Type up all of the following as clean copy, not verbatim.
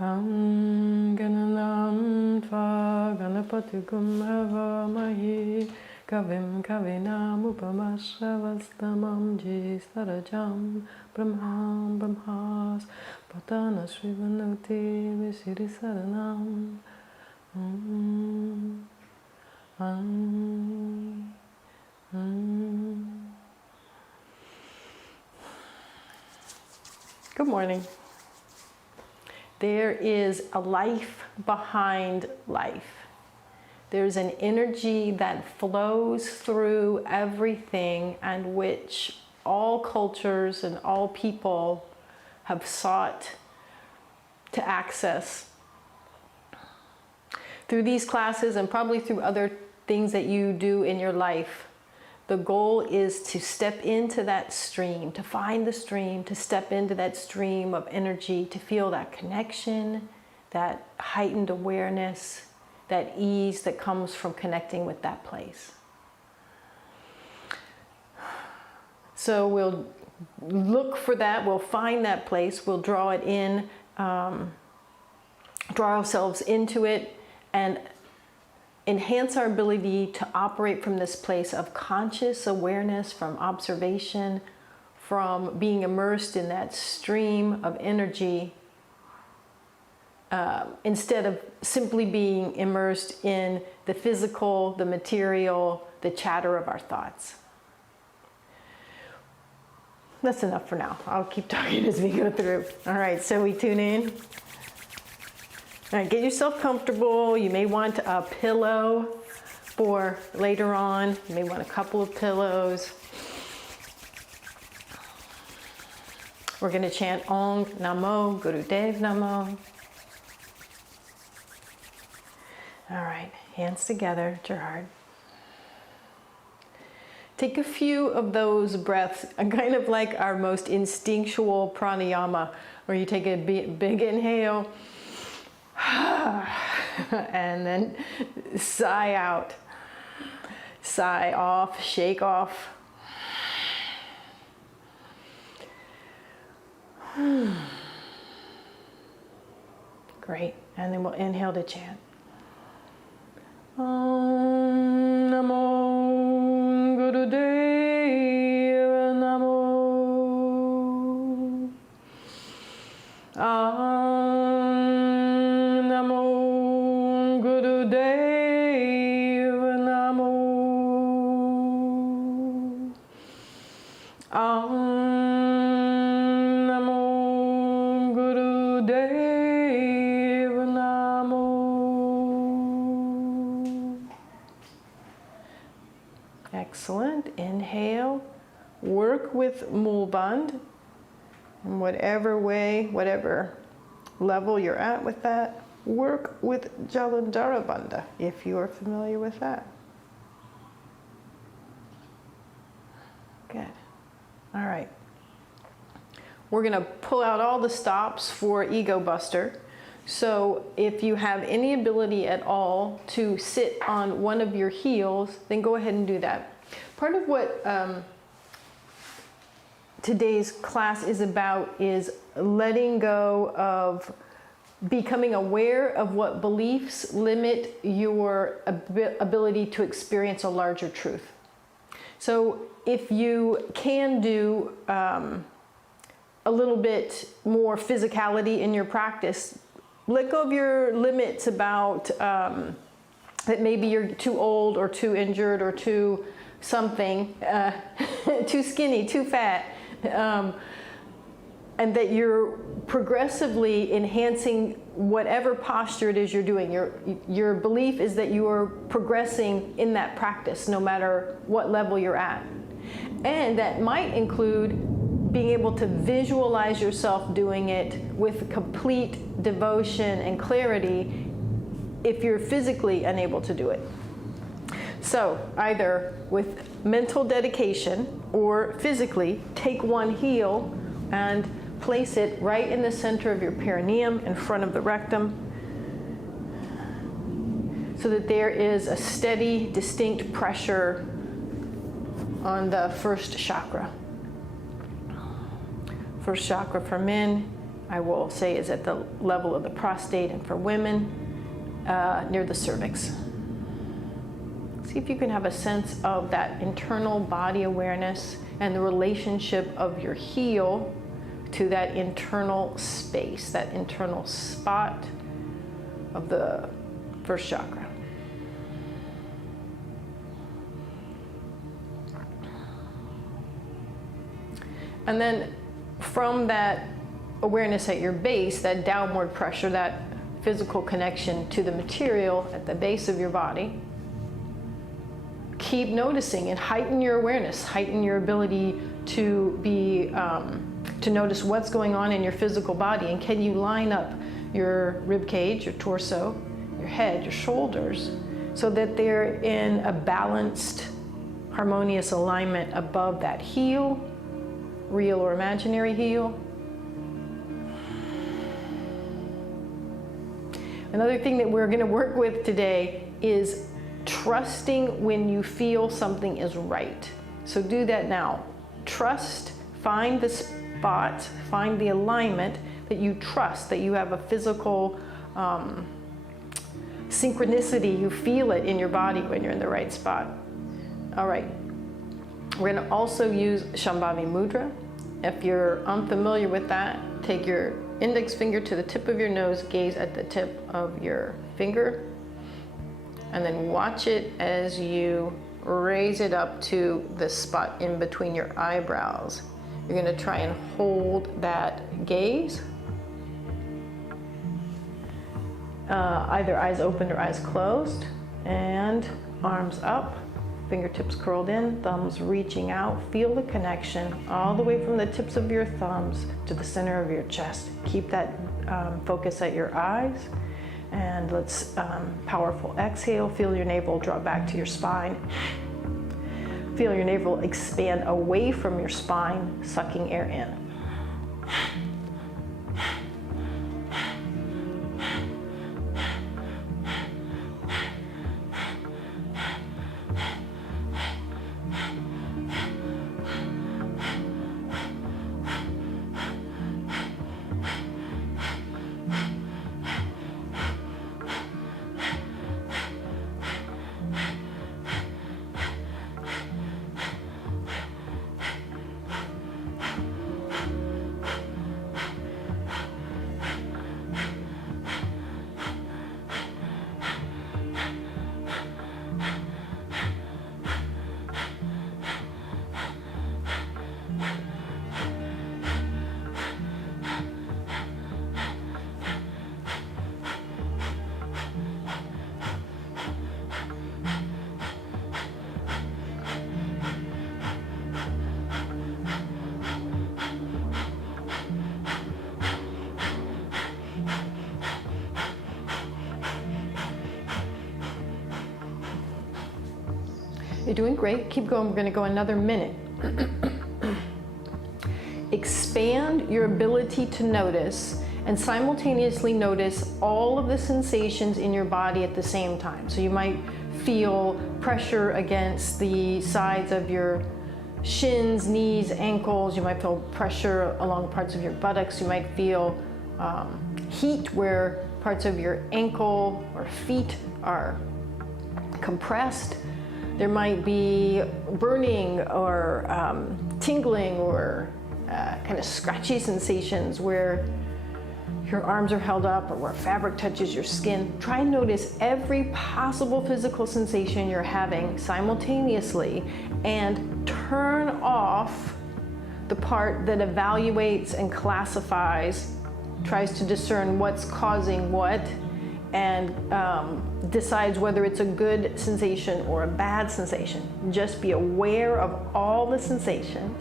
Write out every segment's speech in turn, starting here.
Gananam tva ganapatigum havamahi kavim kavinam upamasravastamam jistarajam brahmam brahmas patana srivanuti visirisaranam Good morning. There is a life behind life. There's an energy that flows through everything and which all cultures and all people have sought to access. Through these classes and probably through other things that you do in your life, the goal is to step into that stream, to find the stream, to step into that stream of energy, to feel that connection, that heightened awareness, that ease that comes from connecting with that place. So we'll look for that, we'll find that place, we'll draw it in, draw ourselves into it, and enhance our ability to operate from this place of conscious awareness, from observation, from being immersed in that stream of energy, instead of simply being immersed in the physical, the material, the chatter of our thoughts. That's enough for now. I'll keep talking as we go through. All right, so we tune in. All right, get yourself comfortable. You may want a pillow for later on. You may want a couple of pillows. We're going to chant Om Namo Gurudev Namo. All right, hands together at your heart. Take a few of those breaths, kind of like our most instinctual pranayama, where you take a big inhale, and then sigh out, sigh off, shake off. Great, and then we'll inhale to chant. Om Namo Gurudev Namo. Excellent. Inhale. Work with Mulband in whatever way, whatever level you're at with that. Work with Jalandhara Bandha if you are familiar with that. Good. All right. We're going to pull out all the stops for Ego Buster. So if you have any ability at all to sit on one of your heels, then go ahead and do that. Part of what today's class is about is letting go of becoming aware of what beliefs limit your ability to experience a larger truth. So if you can do a little bit more physicality in your practice, let go of your limits about that maybe you're too old or too injured or too something, too skinny, too fat, and that you're progressively enhancing whatever posture it is you're doing. Your belief is that you are progressing in that practice no matter what level you're at. And that might include being able to visualize yourself doing it with complete devotion and clarity if you're physically unable to do it. So either with mental dedication or physically, take one heel and place it right in the center of your perineum in front of the rectum so that there is a steady, distinct pressure on the first chakra. First chakra for men I will say is at the level of the prostate, and for women, near the cervix. See if you can have a sense of that internal body awareness and the relationship of your heel to that internal space, that internal spot of the first chakra. And then from that awareness at your base, that downward pressure, that physical connection to the material at the base of your body, keep noticing and heighten your awareness, heighten your ability to be, to notice what's going on in your physical body. And can you line up your rib cage, your torso, your head, your shoulders, so that they're in a balanced, harmonious alignment above that heel, real or imaginary heel. Another thing that we're going to work with today is trusting when you feel something is right. So do that now. Trust, find the spot, find the alignment that you trust, that you have a physical synchronicity, you feel it in your body when you're in the right spot. All right. We're going to also use Shambhavi Mudra. If you're unfamiliar with that, take your index finger to the tip of your nose, gaze at the tip of your finger, and then watch it as you raise it up to the spot in between your eyebrows. You're going to try and hold that gaze, either eyes open or eyes closed, and arms up, fingertips curled in, thumbs reaching out. Feel the connection all the way from the tips of your thumbs to the center of your chest. Keep that focus at your eyes. And let's powerful exhale. Feel your navel draw back to your spine. Feel your navel expand away from your spine, sucking air in. You're doing great. Keep going. We're going to go another minute. Expand your ability to notice and simultaneously notice all of the sensations in your body at the same time. So you might feel pressure against the sides of your shins, knees, ankles. You might feel pressure along parts of your buttocks. You might feel heat where parts of your ankle or feet are compressed. There might be burning or tingling or kind of scratchy sensations where your arms are held up or where fabric touches your skin. Try and notice every possible physical sensation you're having simultaneously and turn off the part that evaluates and classifies, tries to discern what's causing what, and decides whether it's a good sensation or a bad sensation. Just be aware of all the sensations.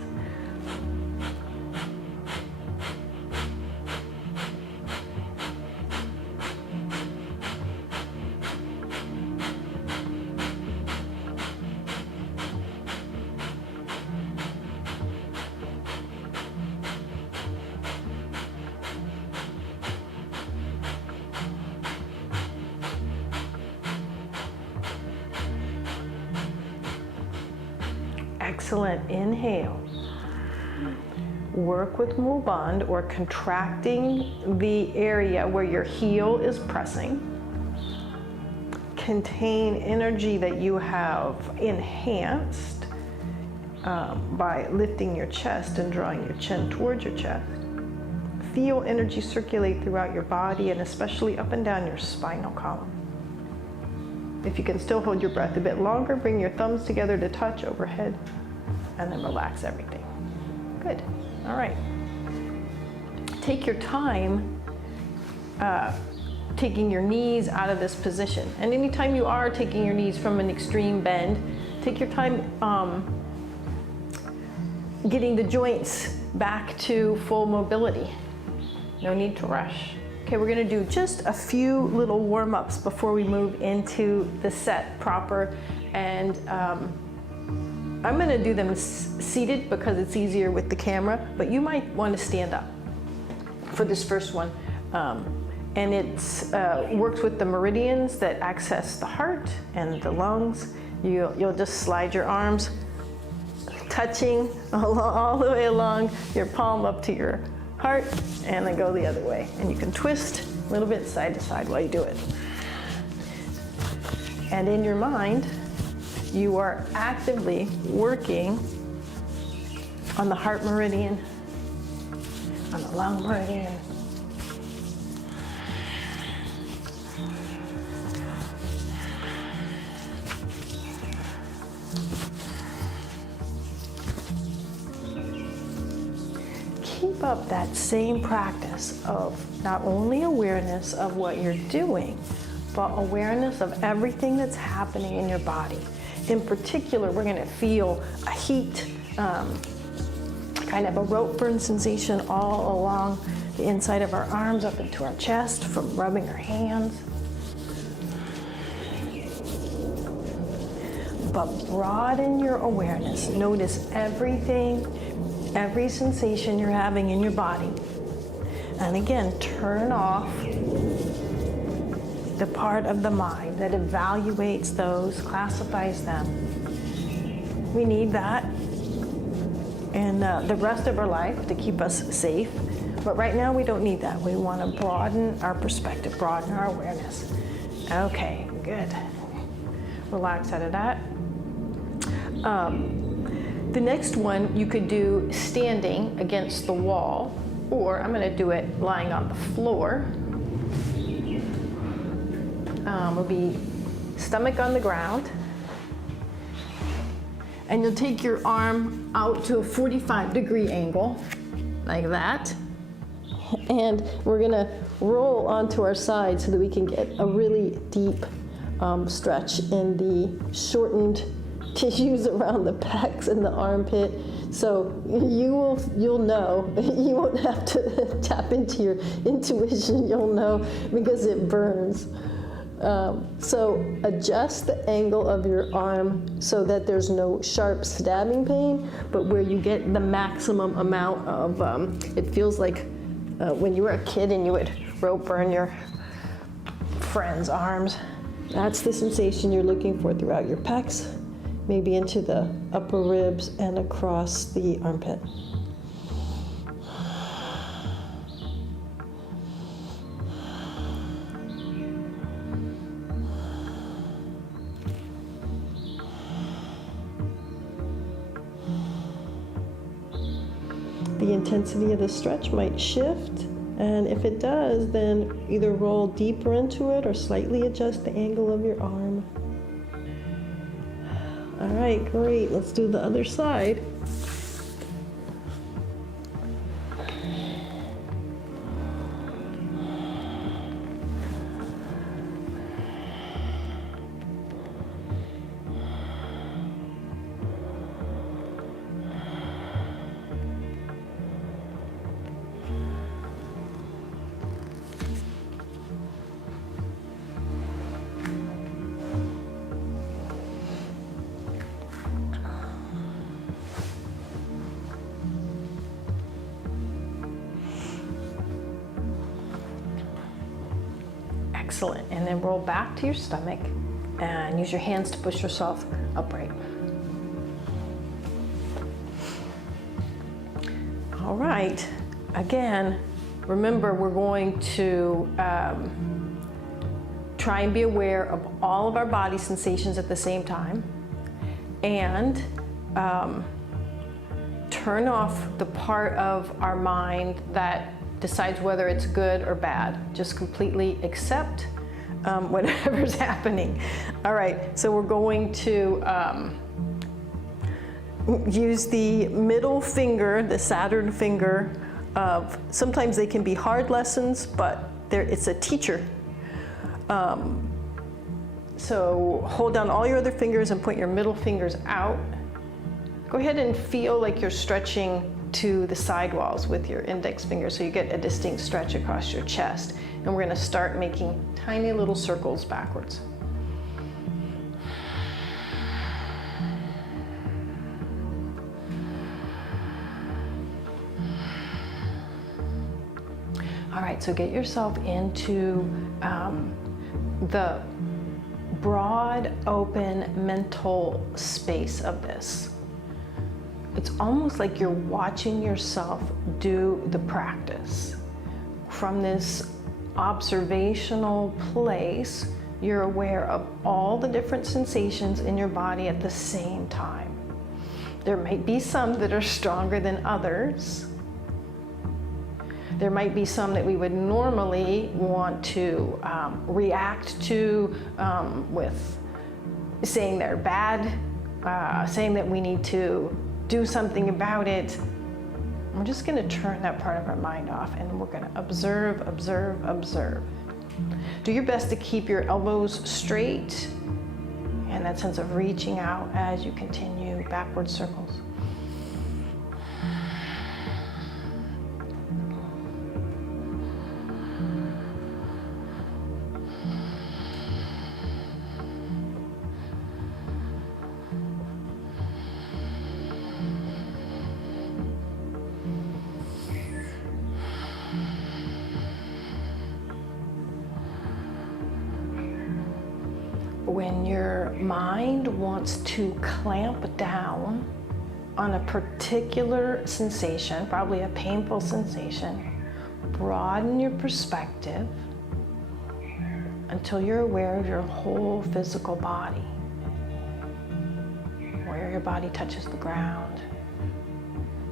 Excellent. Inhale. work with muband, or contracting the area where your heel is pressing. Contain energy that you have enhanced by lifting your chest and drawing your chin towards your chest. Feel energy circulate throughout your body, and especially up and down your spinal column. If you can still hold your breath a bit longer, bring your thumbs together to touch overhead, and then relax everything. Good. All right. Take your time taking your knees out of this position. And anytime you are taking your knees from an extreme bend, take your time getting the joints back to full mobility. No need to rush. Okay, we're gonna do just a few little warm-ups before we move into the set proper. And I'm gonna do them seated because it's easier with the camera, but you might wanna stand up for this first one. And it works with the meridians that access the heart and the lungs. You'll just slide your arms, touching all the way along your palm up to your heart, and then go the other way. And you can twist a little bit side to side while you do it. And in your mind, you are actively working on the heart meridian, on the lung meridian, keep up that same practice of not only awareness of what you're doing, but awareness of everything that's happening in your body. In particular, we're gonna feel a heat, kind of a rope burn sensation all along the inside of our arms up into our chest from rubbing our hands. But broaden your awareness. Notice everything, every sensation you're having in your body. And again, turn off the part of the mind that evaluates those, classifies them. We need that in the rest of our life to keep us safe. But right now we don't need that. We want to broaden our perspective, broaden our awareness. Okay, good. Relax out of that. The next one you could do standing against the wall, or I'm going to do it lying on the floor. Will be stomach on the ground. And you'll take your arm out to a 45-degree angle, like that. And we're going to roll onto our side so that we can get a really deep stretch in the shortened tissues around the pecs and the armpit. So you'll know. You won't have to tap into your intuition. You'll know because it burns. So adjust the angle of your arm so that there's no sharp stabbing pain, but where you get the maximum amount of, it feels like when you were a kid and you would rope burn your friend's arms. That's the sensation you're looking for throughout your pecs, maybe into the upper ribs and across the armpit. The intensity of the stretch might shift, and if it does, then either roll deeper into it or slightly adjust the angle of your arm. All right, great. Let's do the other side. Excellent. And then roll back to your stomach and use your hands to push yourself upright. All All right, again, remember we're going to try and be aware of all of our body sensations at the same time, and turn off the part of our mind that decides whether it's good or bad. Just completely accept whatever's happening. All right, so we're going to use the middle finger, the Saturn finger of, sometimes they can be hard lessons, but it's a teacher. So hold down all your other fingers and point your middle fingers out. Go ahead and feel like you're stretching to the sidewalls with your index finger so you get a distinct stretch across your chest. And we're going to start making tiny little circles backwards. All right, so get yourself into the broad, open mental space of this. It's almost like you're watching yourself do the practice. From this observational place, you're aware of all the different sensations in your body at the same time. There might be some that are stronger than others. There might be some that we would normally want to react to with saying they're bad, saying that we need to do something about it. We're just going to turn that part of our mind off, and we're going to observe, observe, observe. Do your best to keep your elbows straight and that sense of reaching out as you continue backward circles. When your mind wants to clamp down on a particular sensation, probably a painful sensation, broaden your perspective until you're aware of your whole physical body, where your body touches the ground,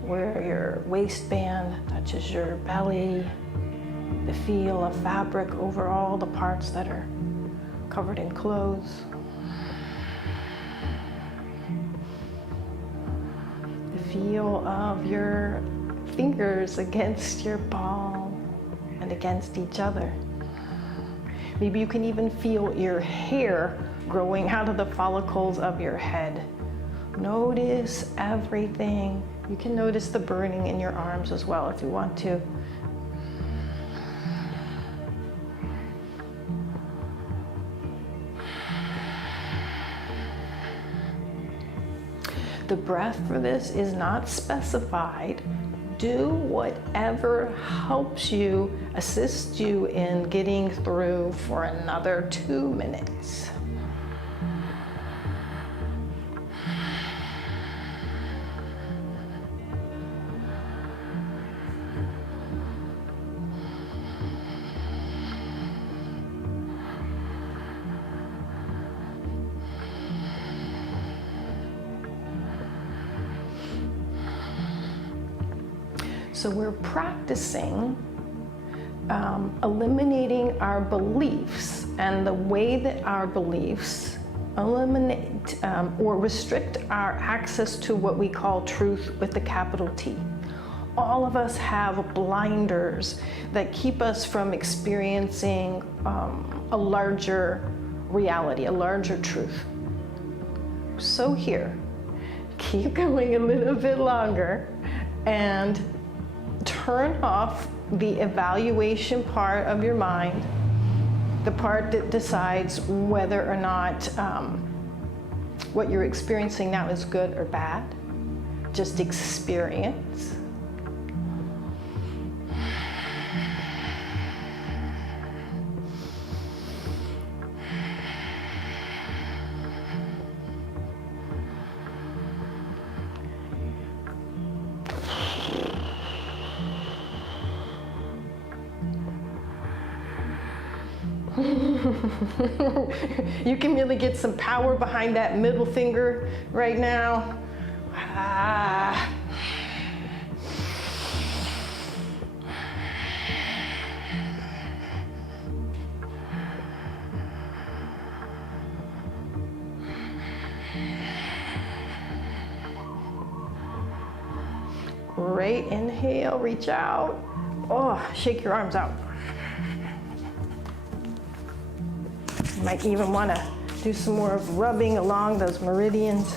where your waistband touches your belly, the feel of fabric over all the parts that are covered in clothes. The feel of your fingers against your palm and against each other. Maybe you can even feel your hair growing out of the follicles of your head. Notice everything. You can notice the burning in your arms as well if you want to. The breath for this is not specified. Do whatever helps you, assists you in getting through for another 2 minutes. So we're practicing eliminating our beliefs, and the way that our beliefs eliminate or restrict our access to what we call truth with the capital T. All of us have blinders that keep us from experiencing a larger reality, a larger truth. So here, keep going a little bit longer and turn off the evaluation part of your mind, the part that decides whether or not what you're experiencing now is good or bad. Just experience. You can really get some power behind that middle finger right now. Ah. Great, inhale, reach out. Oh, shake your arms out. You might even want to do some more rubbing along those meridians.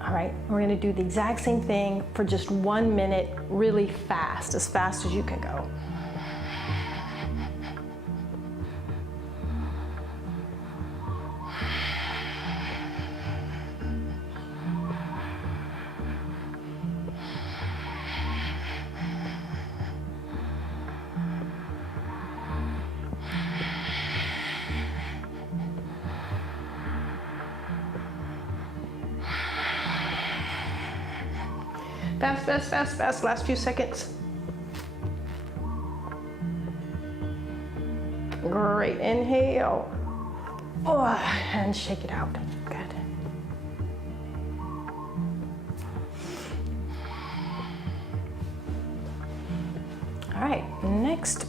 All right, we're going to do the exact same thing for just 1 minute, really fast, as fast as you can go. Fast, fast, fast, fast, last few seconds. Great, inhale. Oh, and shake it out, good. All right, next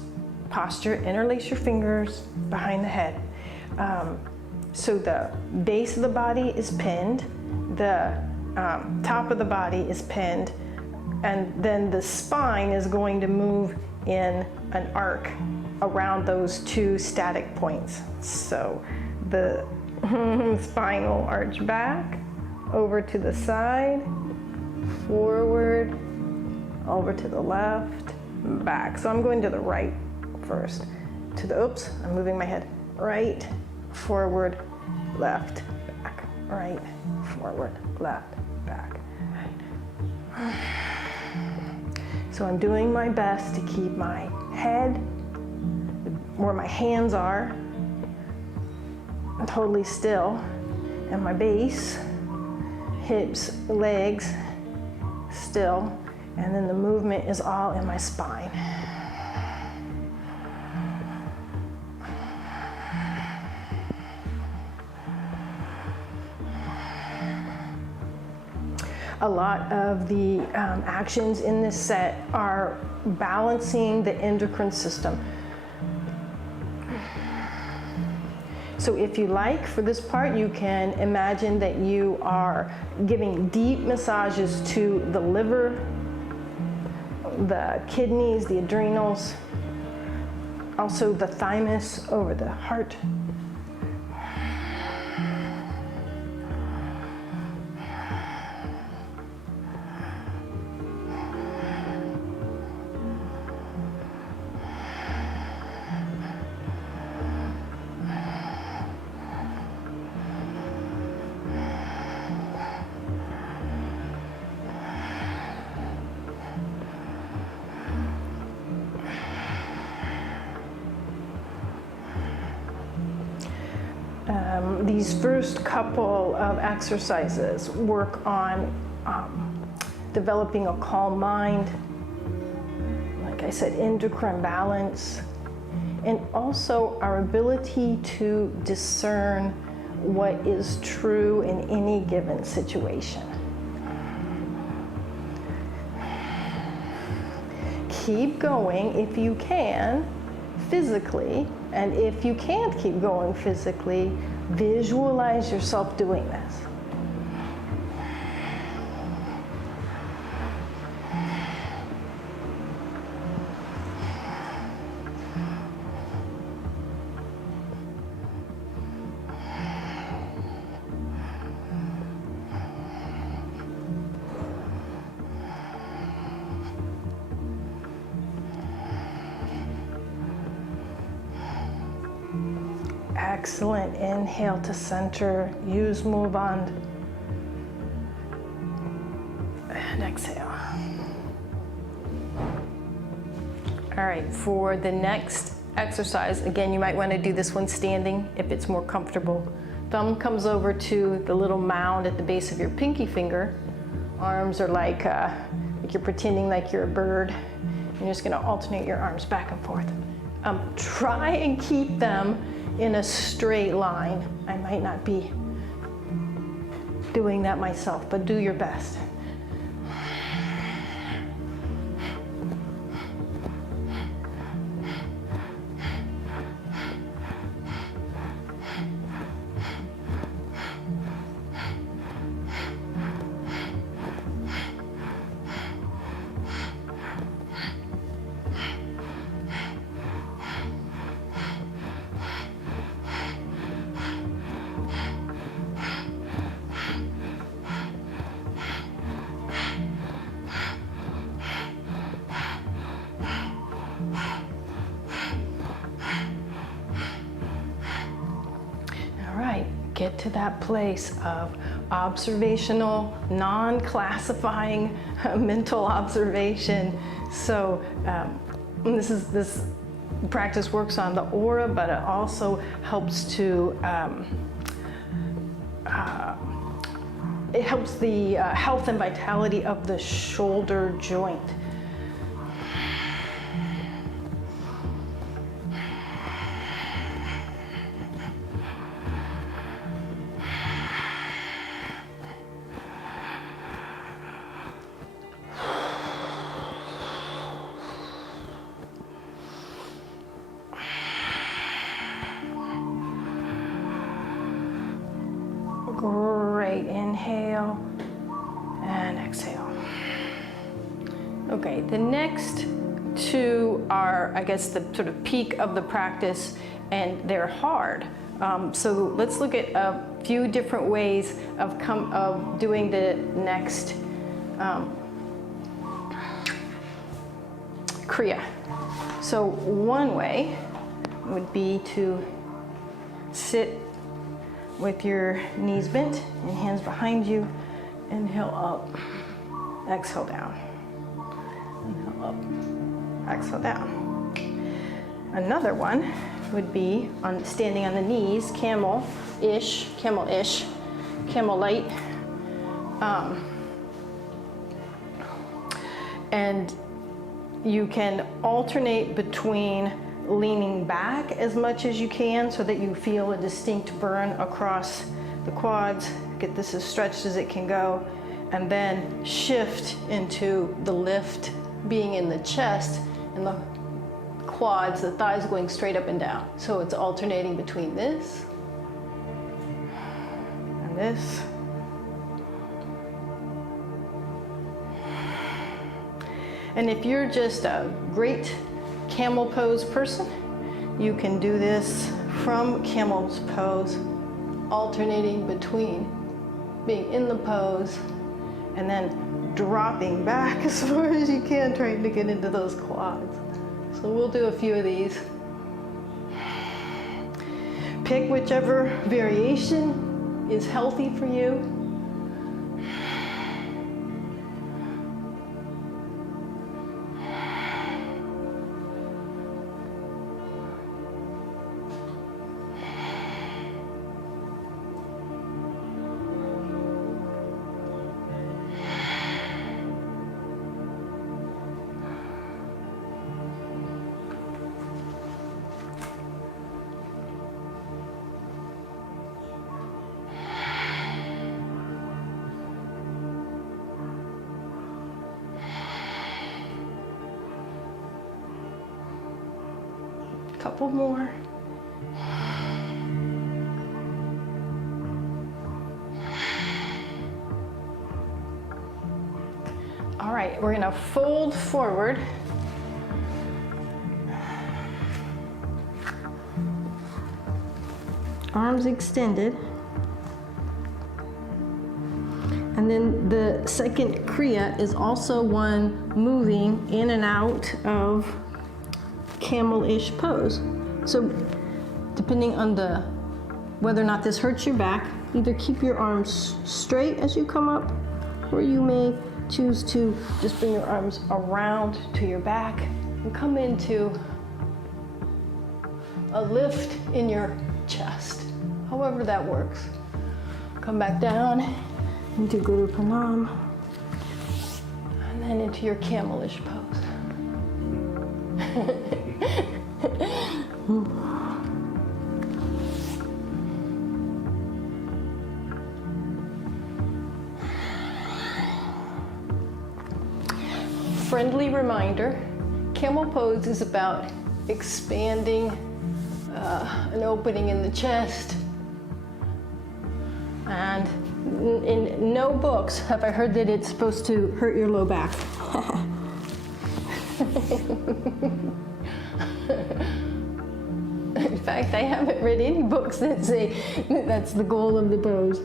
posture, interlace your fingers behind the head. So the base of the body is pinned, the top of the body is pinned, and then the spine is going to move in an arc around those two static points. So the spine will arch back, over to the side, forward, over to the left, back. So I'm going to the right first. To the, oops, I'm moving my head. Right, forward, left, back. Right, forward, left, back. So I'm doing my best to keep my head where my hands are totally still, and my base, hips, legs still, and then the movement is all in my spine. A lot of the actions in this set are balancing the endocrine system. So if you like, for this part, you can imagine that you are giving deep massages to the liver, the kidneys, the adrenals, also the thymus over the heart. These first couple of exercises work on developing a calm mind, like I said, endocrine balance, and also our ability to discern what is true in any given situation. Keep going if you can, physically, and if you can't keep going physically, visualize yourself doing this. Excellent. Inhale to center. Use move on. And exhale. All right, for the next exercise, again, you might want to do this one standing if it's more comfortable. Thumb comes over to the little mound at the base of your pinky finger. Arms are like like you're pretending like you're a bird. You're just gonna alternate your arms back and forth. Try and keep them in a straight line. I might not be doing that myself, but do your best. Get to that place of observational, non-classifying mental observation. So this practice works on the aura, but it also helps to it helps the health and vitality of the shoulder joint. Great, inhale and exhale. Okay, the next two are, I guess, the sort of peak of the practice, and they're hard. So let's look at a few different ways of doing the next kriya. So one way would be to sit with your knees bent and hands behind you. Inhale up, exhale down. Inhale up, exhale down. Another one would be standing on the knees, camel-ish, camel-light. And you can alternate between leaning back as much as you can so that you feel a distinct burn across the quads. Get this as stretched as it can go, and then shift into the lift being in the chest and the quads, the thighs going straight up and down. So it's alternating between this and this. And if you're just a great camel pose person, you can do this from camel's pose, alternating between being in the pose and then dropping back as far as you can, trying to get into those quads. So we'll do a few of these. Pick whichever variation is healthy for you. Couple more. All right, we're gonna fold forward. Arms extended. And then the second kriya is also one moving in and out of camel-ish pose. So depending on whether or not this hurts your back, either keep your arms straight as you come up, or you may choose to just bring your arms around to your back and come into a lift in your chest, however that works. Come back down into Guru Pranam. And then into your camelish pose. Friendly reminder, camel pose is about expanding an opening in the chest. And in no books have I heard that it's supposed to hurt your low back. In fact, I haven't read any books that say that that's the goal of the pose.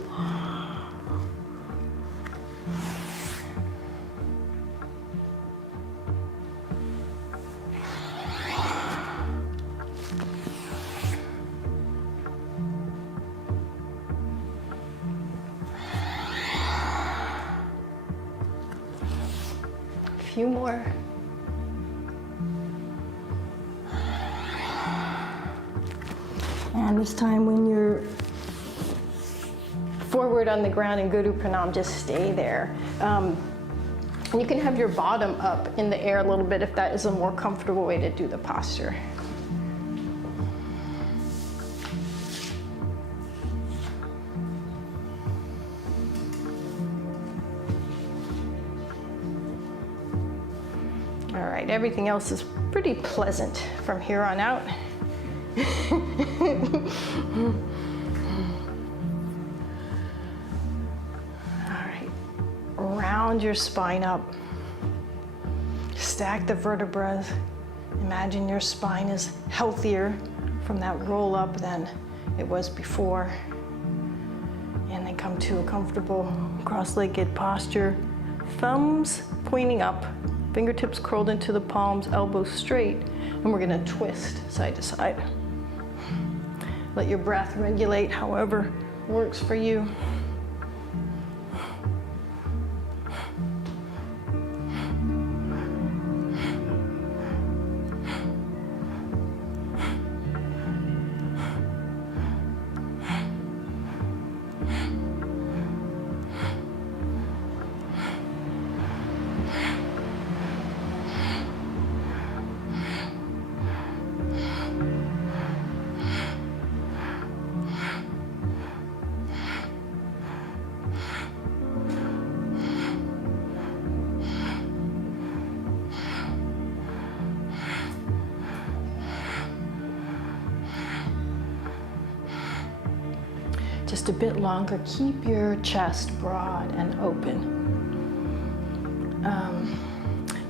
A few more. And this time when you're forward on the ground in Guru Pranam, just stay there. You can have your bottom up in the air a little bit if that is a more comfortable way to do the posture. All right, everything else is pretty pleasant from here on out. All right, round your spine up. Stack the vertebrae. Imagine your spine is healthier from that roll up than it was before. And then come to a comfortable cross-legged posture. Thumbs pointing up, fingertips curled into the palms, elbows straight, and we're gonna twist side to side. Let your breath regulate however works for you. Just a bit longer. Keep your chest broad and open.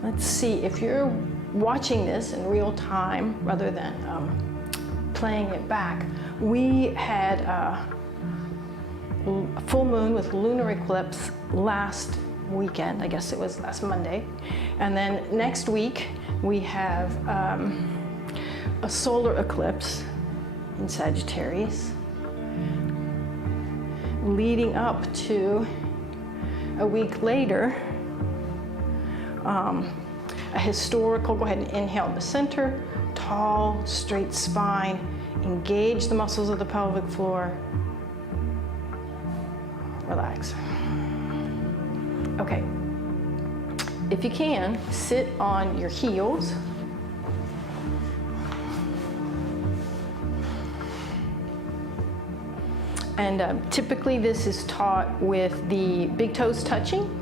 Let's see, if you're watching this in real time rather than playing it back, we had a full moon with lunar eclipse last weekend. I guess it was last Monday. And then next week we have a solar eclipse in Sagittarius, leading up to a week later, a historical, go ahead and inhale in the center, tall, straight spine, engage the muscles of the pelvic floor, relax. Okay, if you can, sit on your heels. And typically this is taught with the big toes touching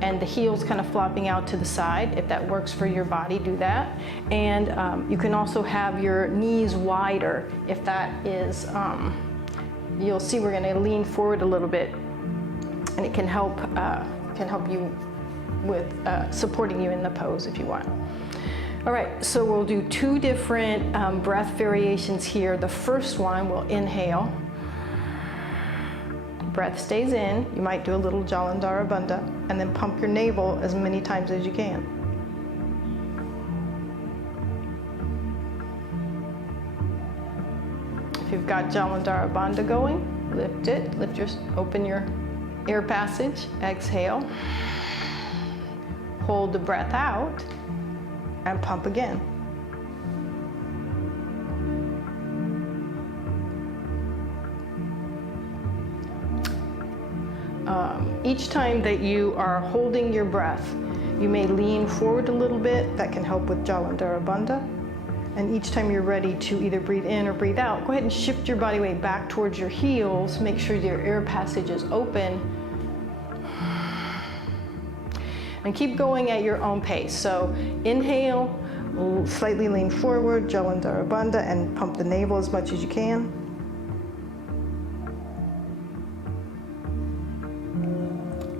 and the heels kind of flopping out to the side. If that works for your body, do that. And you can also have your knees wider. If that is, you'll see we're gonna lean forward a little bit, and it can help you with supporting you in the pose if you want. All right, so we'll do two different breath variations here. The first one, we'll inhale. Breath stays in. You might do a little Jalandhara Bandha, and then pump your navel as many times as you can. If you've got Jalandhara Bandha going, lift it, open your air passage, exhale. Hold the breath out, and pump again. Each time that you are holding your breath, You may lean forward a little bit. That can help with Jalandhara Bandha. And each time you're ready to either breathe in or breathe out, go ahead and shift your body weight back towards your heels. Make sure your air passage is open. And keep going at your own pace. So inhale, slightly lean forward, Jalandhara Bandha, and pump the navel as much as you can.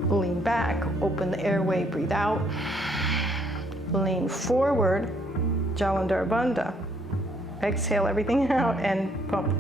Lean back, open the airway, breathe out. Lean forward, Jalandhara Bandha. Exhale everything out and pump.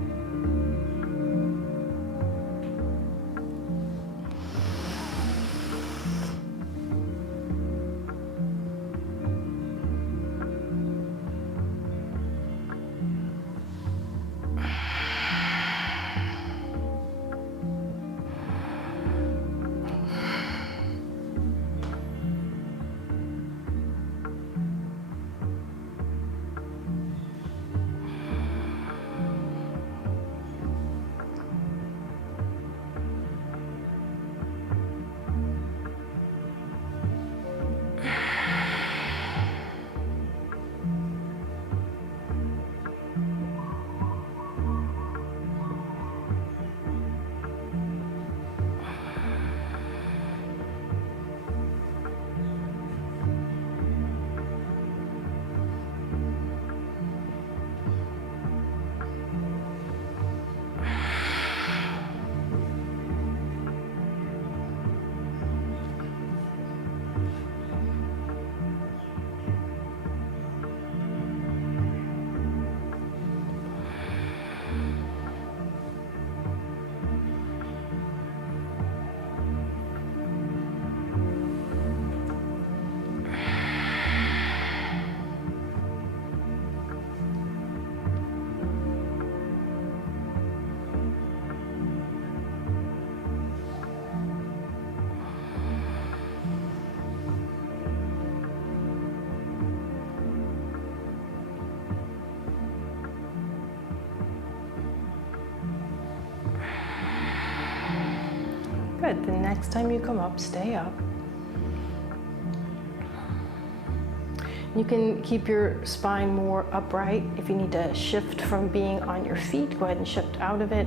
Good. The next time you come up, stay up. You can keep your spine more upright. If you need to shift from being on your feet, go ahead and shift out of it.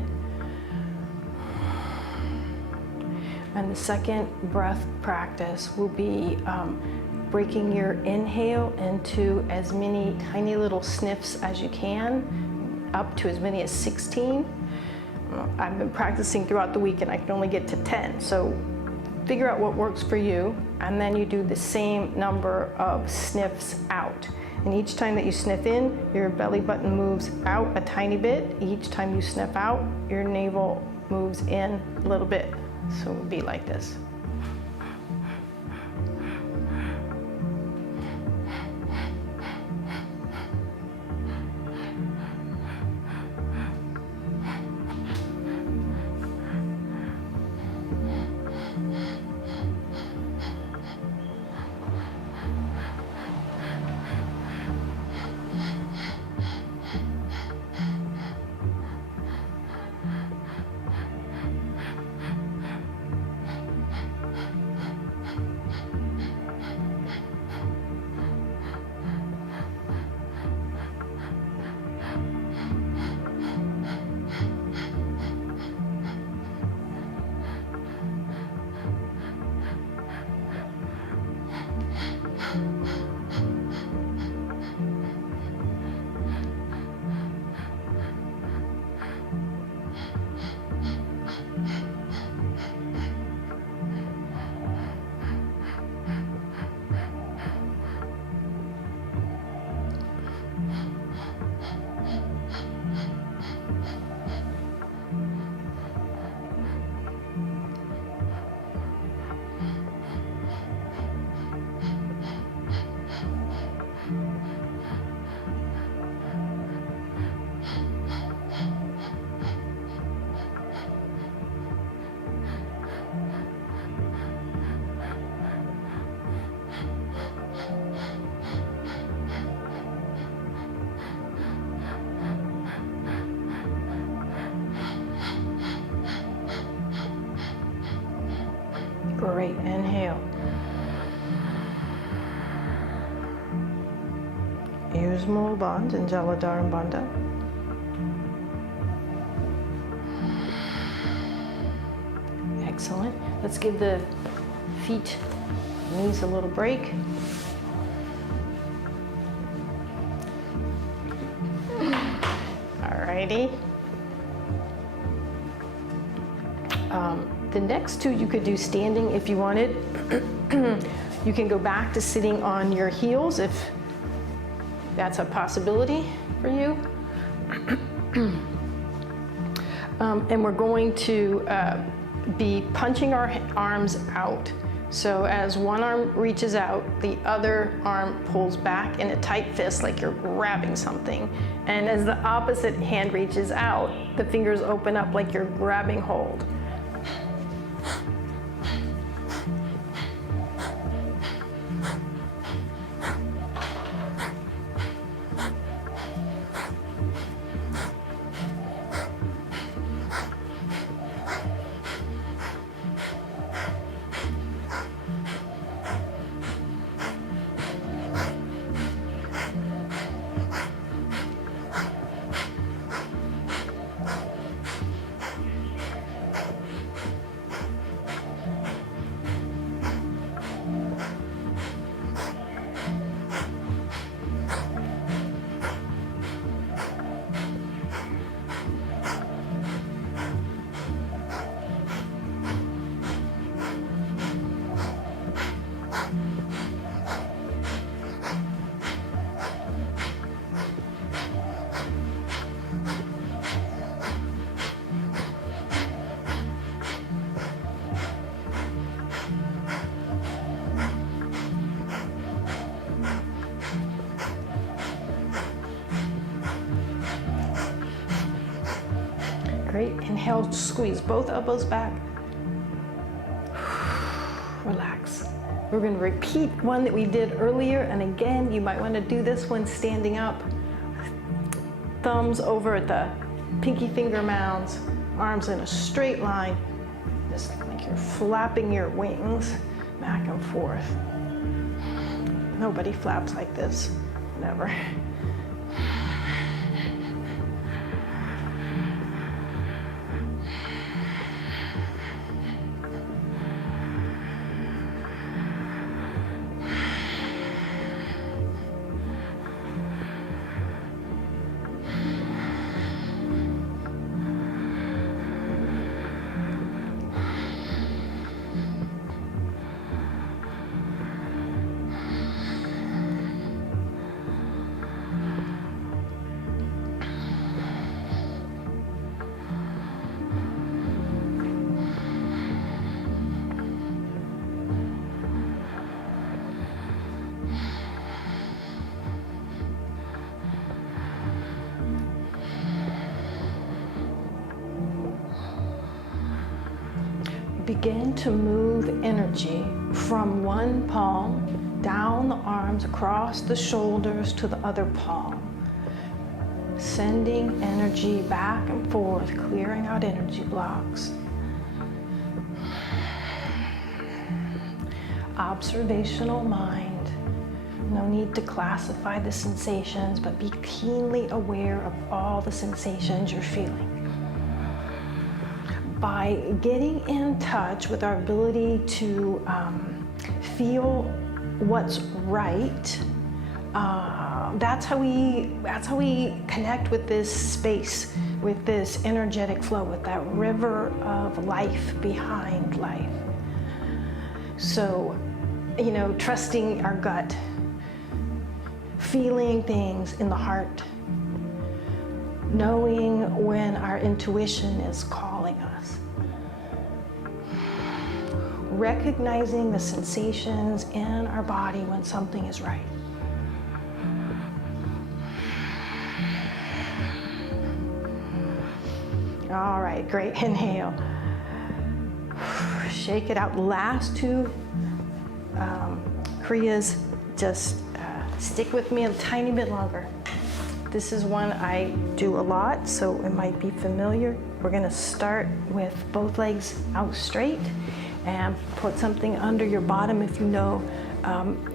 And the second breath practice will be breaking your inhale into as many tiny little sniffs as you can, up to as many as 16. I've been practicing throughout the week and I can only get to 10. So figure out what works for you, and then you do the same number of sniffs out. And each time that you sniff in, your belly button moves out a tiny bit. Each time you sniff out, your navel moves in a little bit. So it would be like this. Great, inhale. Yuzmal Band and Jaladharam Bandha. Excellent. Let's give the feet, knees a little break. Alrighty. The next two you could do standing if you wanted. You can go back to sitting on your heels if that's a possibility for you. And we're going to be punching our arms out. So as one arm reaches out, the other arm pulls back in a tight fist like you're grabbing something. And as the opposite hand reaches out, the fingers open up like you're grabbing hold. Great. Inhale, squeeze both elbows back. Relax. We're going to repeat one that we did earlier, and again, you might want to do this one standing up. Thumbs over at the pinky finger mounds, arms in a straight line, just like you're flapping your wings back and forth. Nobody flaps like this, never. Begin to move energy from one palm down the arms, across the shoulders to the other palm. Sending energy back and forth, clearing out energy blocks. Observational mind. No need to classify the sensations, but be keenly aware of all the sensations you're feeling. By getting in touch with our ability to feel what's right, that's how we connect with this space, with this energetic flow, with that river of life behind life. So, trusting our gut, feeling things in the heart, knowing when our intuition is calling us. Recognizing the sensations in our body when something is right. All right, great. Inhale. Shake it out. Last two Kriyas, just stick with me a tiny bit longer. This is one I do a lot, so it might be familiar. We're gonna start with both legs out straight and put something under your bottom if you know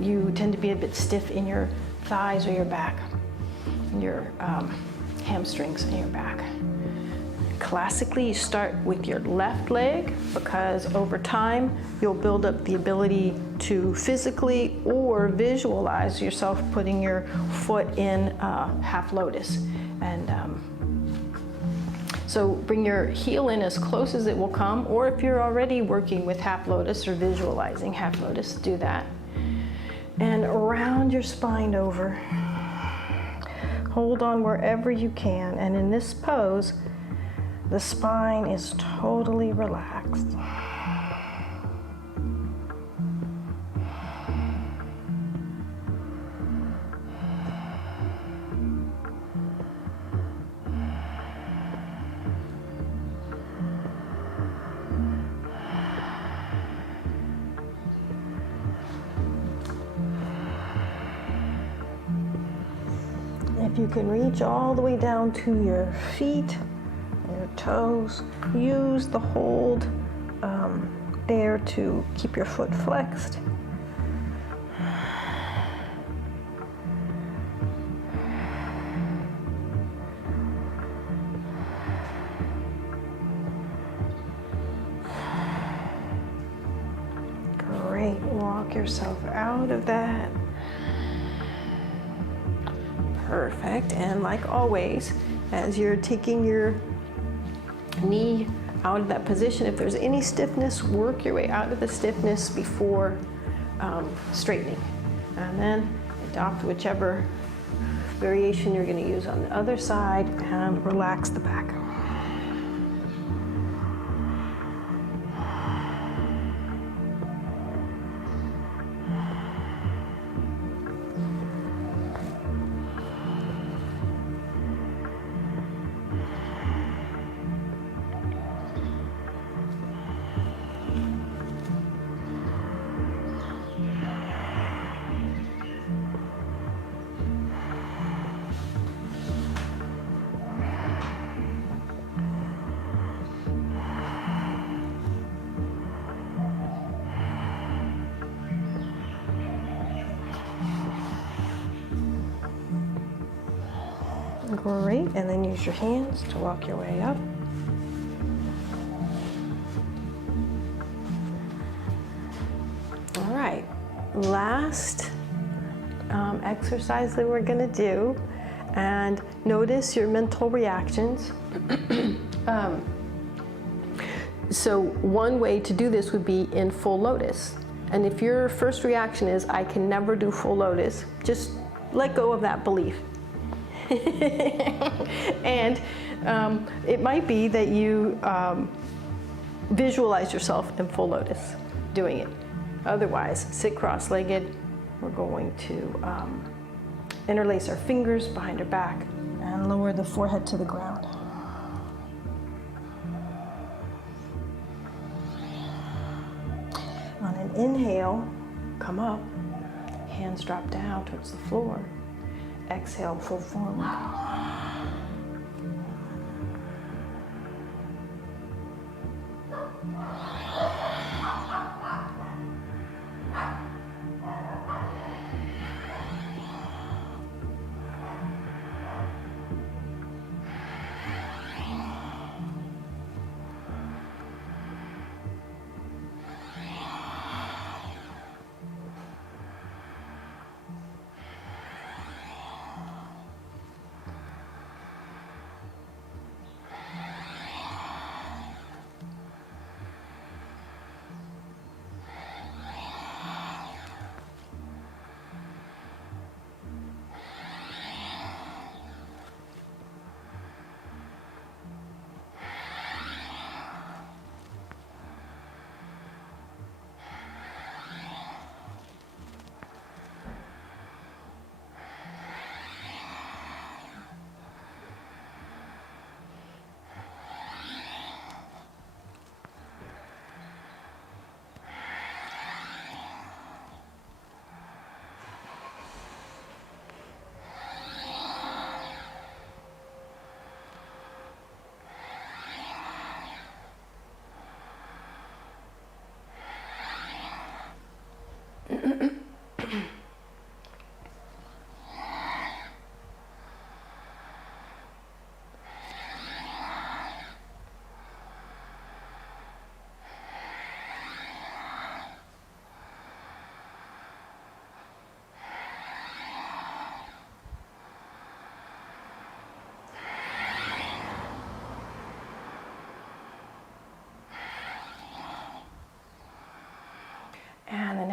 you tend to be a bit stiff in your thighs or your back, your hamstrings and your back. Classically, you start with your left leg because over time you'll build up the ability to physically or visualize yourself putting your foot in half lotus. And so bring your heel in as close as it will come, or if you're already working with half lotus or visualizing half lotus, do that. And round your spine over. Hold on wherever you can, and in this pose, the spine is totally relaxed. If you can reach all the way down to your feet, your toes, use the hold there to keep your foot flexed. Great, walk yourself out of that. Perfect, and like always, as you're taking your knee out of that position, if there's any stiffness, work your way out of the stiffness before straightening. And then adopt whichever variation you're going to use on the other side and relax the back. Great, and then use your hands to walk your way up. All right, last exercise that we're gonna do, and notice your mental reactions. So one way to do this would be in full lotus. And if your first reaction is, I can never do full lotus, just let go of that belief. And it might be that you visualize yourself in full lotus doing it. Otherwise, sit cross-legged. We're going to interlace our fingers behind our back and lower the forehead to the ground. On an inhale, come up, hands drop down towards the floor. Exhale, fold forward.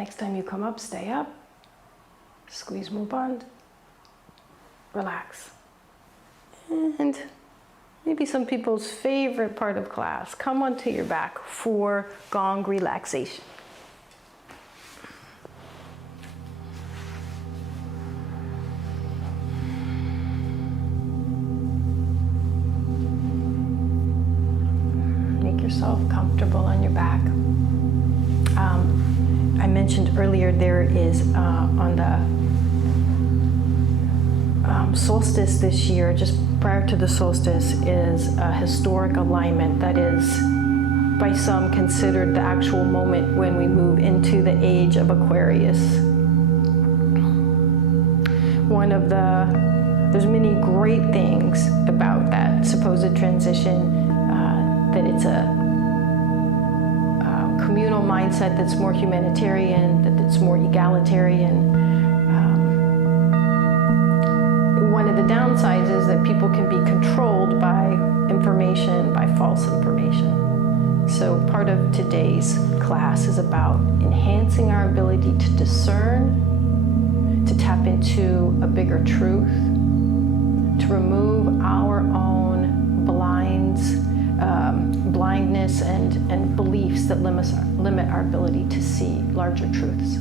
Next time you come up, stay up. Squeeze more bond. Relax. And maybe some people's favorite part of class, come onto your back for gong relaxation. Make yourself comfortable on your back. I mentioned earlier there is on the solstice this year, just prior to the solstice, is a historic alignment that is by some considered the actual moment when we move into the age of Aquarius. There's many great things about that supposed transition, that it's a communal mindset that's more humanitarian, that it's more egalitarian. One of the downsides is that people can be controlled by information, by false information. So part of today's class is about enhancing our ability to discern, to tap into a bigger truth, to remove our own blindness and beliefs that limit our ability to see larger truths.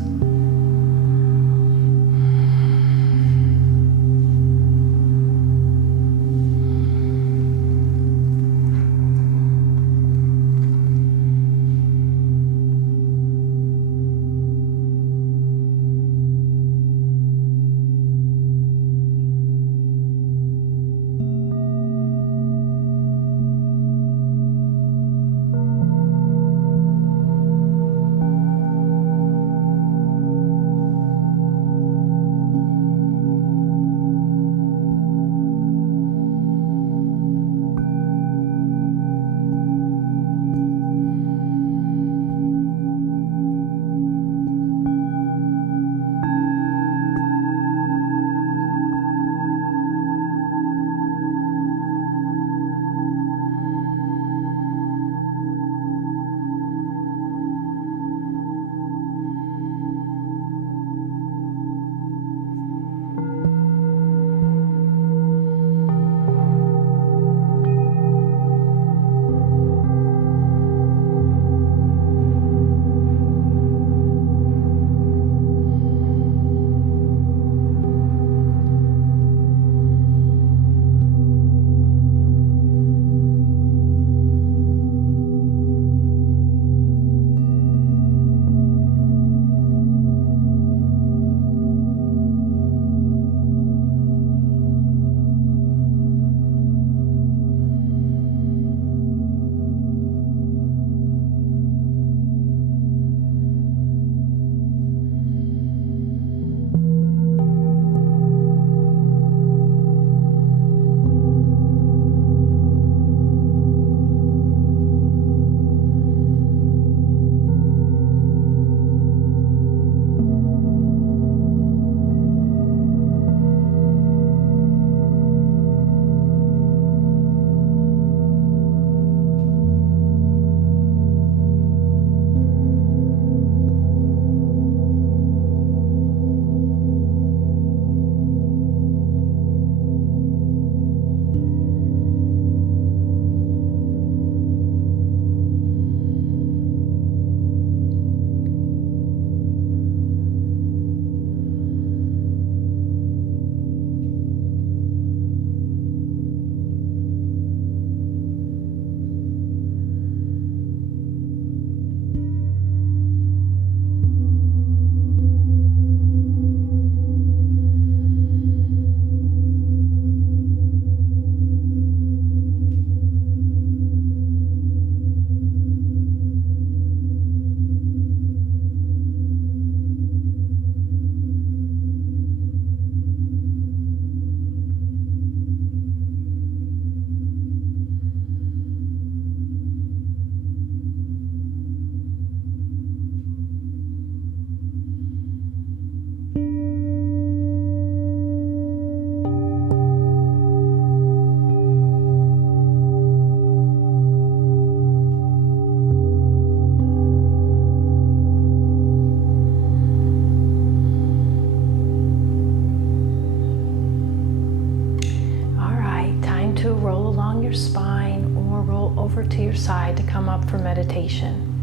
your spine or roll over to your side to come up for meditation.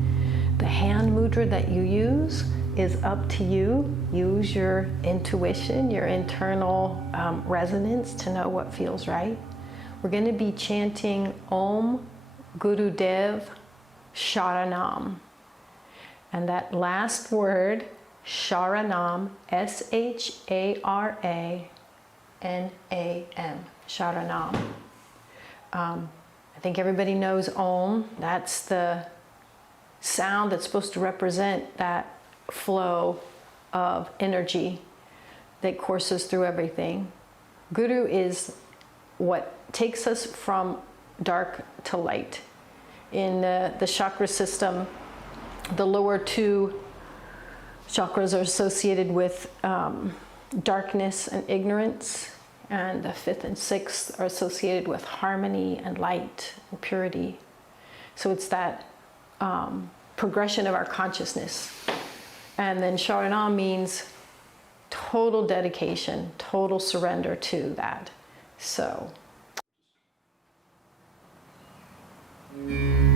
The hand mudra that you use is up to you. Use your intuition, your internal resonance to know what feels right. We're going to be chanting Om Gurudev Sharanam. And that last word, Sharanam, S-H-A-R-A-N-A-M, Sharanam. I think everybody knows Om. That's the sound that's supposed to represent that flow of energy that courses through everything. Guru is what takes us from dark to light. In the chakra system, the lower two chakras are associated with darkness and ignorance, and the fifth and sixth are associated with harmony and light and purity. So it's that progression of our consciousness. And then Sharanam means total dedication, total surrender to that. So. Guru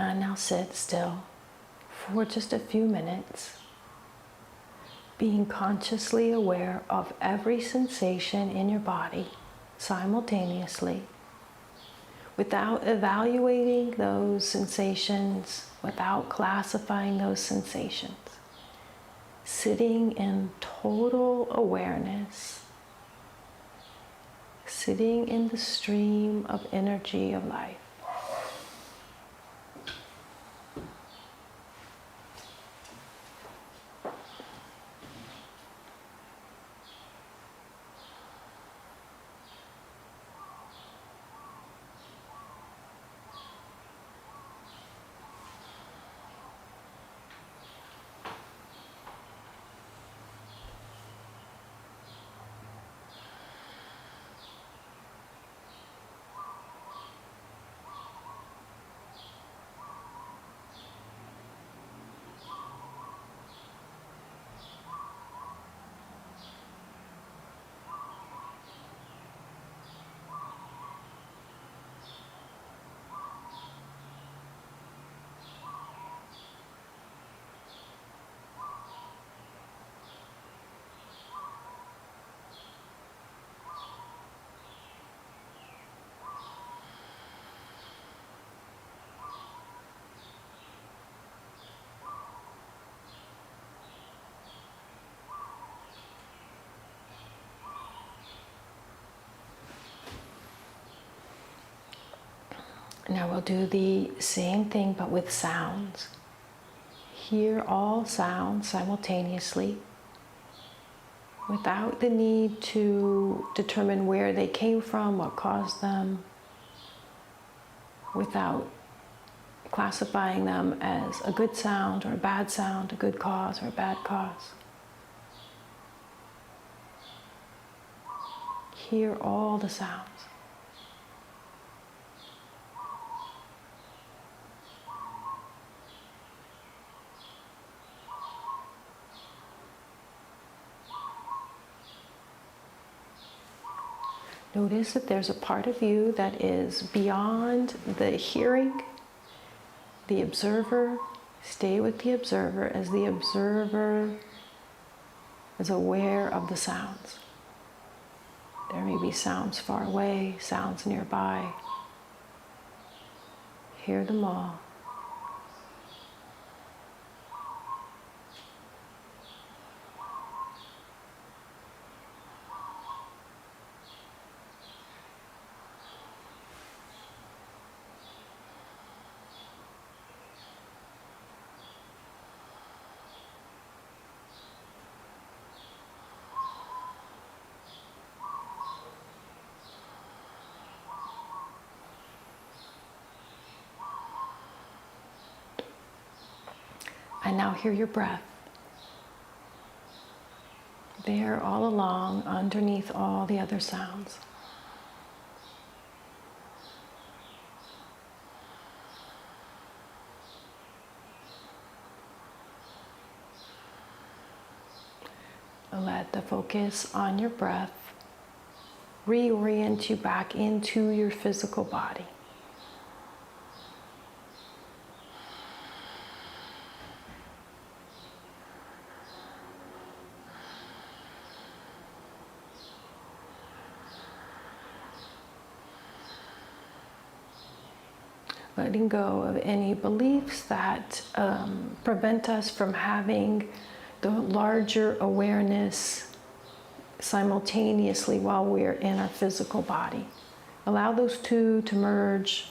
And now sit still for just a few minutes, being consciously aware of every sensation in your body simultaneously, without evaluating those sensations, without classifying those sensations. Sitting in total awareness, sitting in the stream of energy of life. Now we'll do the same thing but with sounds. Hear all sounds simultaneously without the need to determine where they came from, what caused them, without classifying them as a good sound or a bad sound, a good cause or a bad cause. Hear all the sounds. Notice that there's a part of you that is beyond the hearing, the observer. Stay with the observer as the observer is aware of the sounds. There may be sounds far away, sounds nearby. Hear them all. And now hear your breath. There all along, underneath all the other sounds. Let the focus on your breath reorient you back into your physical body. Letting go of any beliefs that prevent us from having the larger awareness simultaneously while we're in our physical body. Allow those two to merge,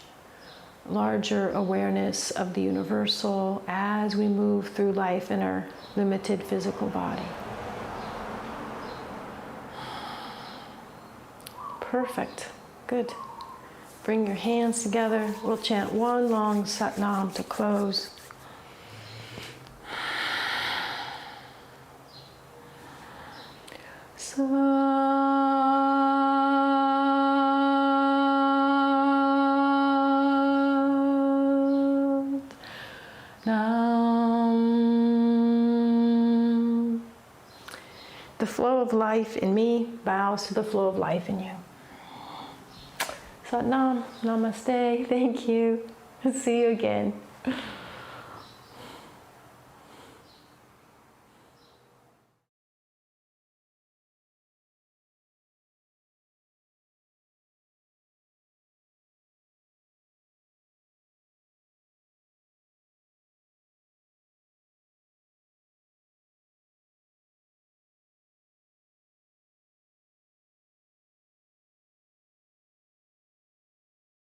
larger awareness of the universal as we move through life in our limited physical body. Perfect. Good. Bring your hands together. We'll chant one long Sat Nam to close. Sat Nam. The flow of life in me bows to the flow of life in you. Sat Nam, namaste, thank you. See you again.